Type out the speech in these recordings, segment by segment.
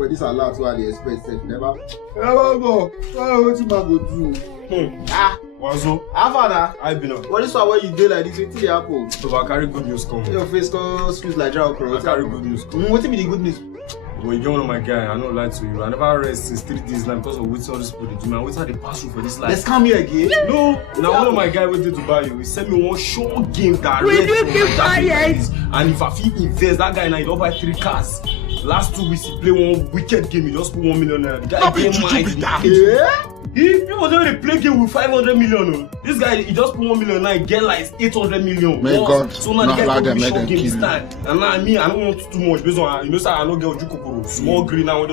but this a lot why they expect self never go. What you man go do? Wanzo, How far now? I been on. What is why when you dey like this? Wetin dey happen? So I carry good news come. Your face come squeeze like dry okra. I carry good news come. Wetin be the good news? When you get one of my guy, I don't lie to you. I never rest since 3 days now because of waiting all this people they do. Man, wait till they pass through for this life. Let's come here again. No, now one of my guy waited to buy you. He sent me one show game that We do keep quiet. and if I feel invest, that guy now he don't buy 3 cars. Last 2 weeks he play one wicked game. He just put 1 million naira. The guy game mind. Yeah? He was already play game with 500 million. Oh. This guy he just put 1 million now. He get like 800 million. May God so now not the allow guy them, go let them game kill this you. time. And now me, I don't want too much based on you know say I don't get Oju Kokoro. Small green now. Oh,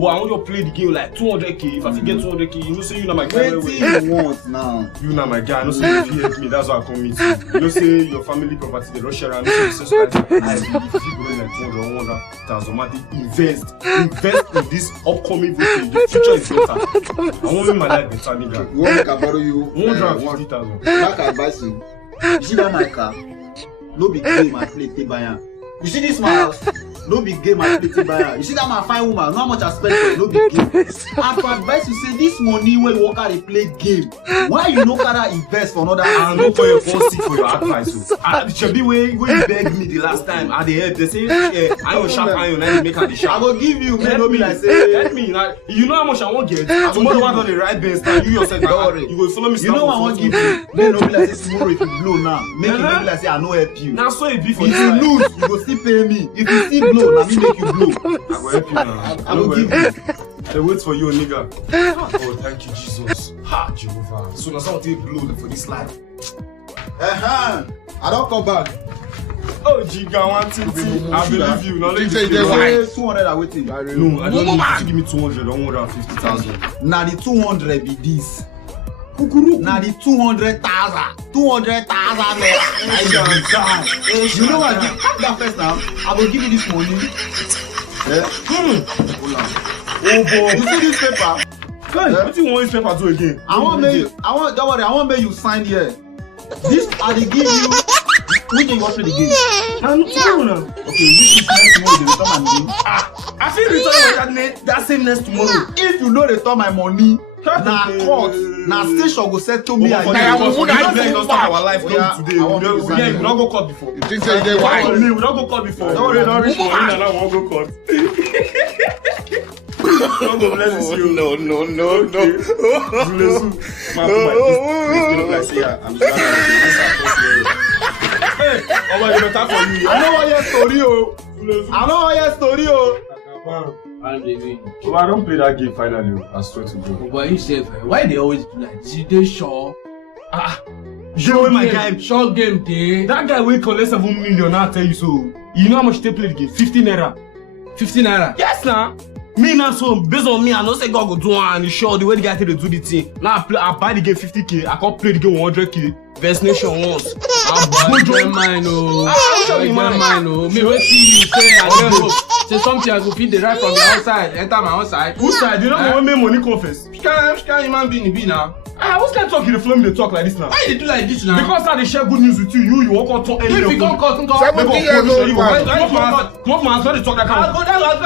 but I want you to play the game like 200k. If I fit get 200k, you know say you know my guy. Wetin you want now? You know my guy. I know say if you help me, that's why I come meet you. You know say your family property they don't share. I know say I believe if you go like 200 100,000, invest in this upcoming voting. The future is better. I want me my life better, nigga. You want make I borrow you 150,000. Like I advise you. You see that my car? No big game I play take buy am. You see this my house? No big game I play take buy am. You see that my fine woman? Know how much I spend for it? No big game. I to advise you say this money when you work out dey play game. Why you no carry invest for another? I no for your phone seat for your advice. Shebi wey you beg me the last time I dey help. They say iron sharp iron na make am dey I sharp. go give you. Make no be like say. Help me now. You know how much I won't get. Tomorrow I don dey ride Benz now. You yourself Don't now. worry. You go follow me. You know what I want give you? Make no be like say tomorrow if you blow now. Make it no be like say I no help you. Now so it be for If this you life. lose, you go still pay me. If you still blow, na me make you blow. I go help you now. I go give you. I wait for you, nigga. Oh, thank you, Jesus. Ha, Jehovah. So now something blow for this life. I don't come back. Oh, Giga, one thing. I believe you. Now let me Say say there's why. 200 are waiting. No, I don't need you to give me 200 or 150,000. Now the 200 be this. Now the 200,000. 200,000 naira. You know what? Have that first now. I will give you this money. Yeah. Hold on. Oh, boy. You see this paper? What do you want this paper to again? Don't worry, I want make you sign here. This I dey give you. Which day you want to the game? I'm tomorrow. Okay, which is next tomorrow? They return my money. I feel return that same next tomorrow. If you no return my money, na court, na station go settle me and you. Our life Yeah, come today. I want to We sign. don't go court before. You think say you get Why? why? We don't go court before. Don't worry, don't reach for I won't go court. Don't go bless you. No. Bless you. My like say I'm Hey, oh my God, for you. I know what your story, oh. I know what your story, oh. And baby, So I don't play that game finally. I swear to God. but you say, why they always do like this? They sure. Show my guy. Short game day. That guy will collect 7 million. I tell you so. You know how much they play the game? 50 naira. 50 naira. Yes, now. Me now, so based on me, I know say God go do one and he sure the way the guy tell you do the thing. Now I buy the game 50k. I can't play the game 100k. Best nation once. I'm Boy, mine, oh. Boy, Mine, oh. Me wait see you say I don't know. Say something I go feed the right from the outside. Enter my outside. Who side? You know when make money confess. Can't human being be now. What's that talk in the film they talk like this now? Why you do like this now? Because now they share good news with you. You walk on top. if you come cut, come cut. 70 years old man. Come off my hands. When they talk that kind I'll go down, I'll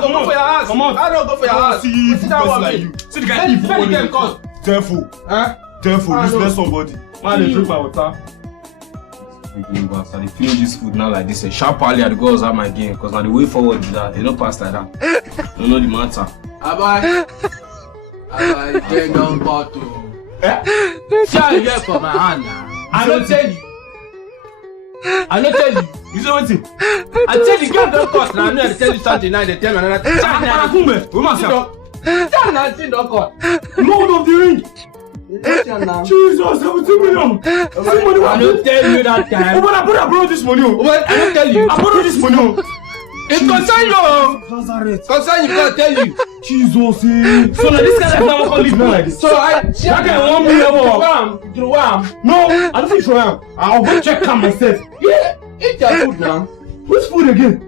go for your house. Come on. I don't go for your house. See if you person like you. See the guy Let evil the when game he cut. Careful. Careful. I know. Useless somebody. Man, they drink my water. I dey finish this food now like this. Sharp early I go outside my game because now the way forward is that they don't pass like that. Don't know the matter. Abai, take down bottle. See how you get for my hand now. I don't tell you. You say what thing? I tell you, girl don't cut. Now I know they tell you something now. They tell me another thing. We must have. Tell nothing don't cut. Lord of the Ring. Jesus, 17 million. I don't tell you that time. I borrow this money. Well, I don't tell you. I borrow this money. It concern you. Concern you, God tell you. Jesus. So now this guy is now call live like this. So I That guy 1 million more. through am. No, I don't think so. I'll go check him myself. Yeah, eat your food, man. Which food again?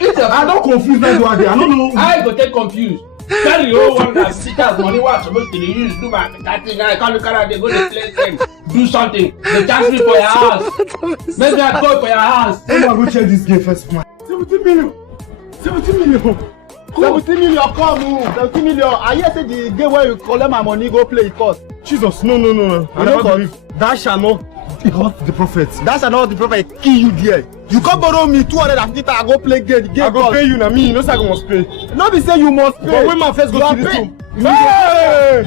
Eat your I don't confuse that one day. I don't know. I go take confused. Tell the whole one that sitters money what supposed to use do my thing. I can't look at they go to place them. Do something. They charge me for your house. Maybe I go for your house. Let me go check this game first, man. 17 million. 17 million. 70 million come. 70 million. I hear say the game where you collect my money go play it cost. Jesus, no. I never believe. That shall not hurt the prophet. That shall not the prophet kill you there. You come borrow me 250 I go play game. The game I go pay you now. Me, you know say I must pay. No be say you must pay. But when my first go to this room. Hey!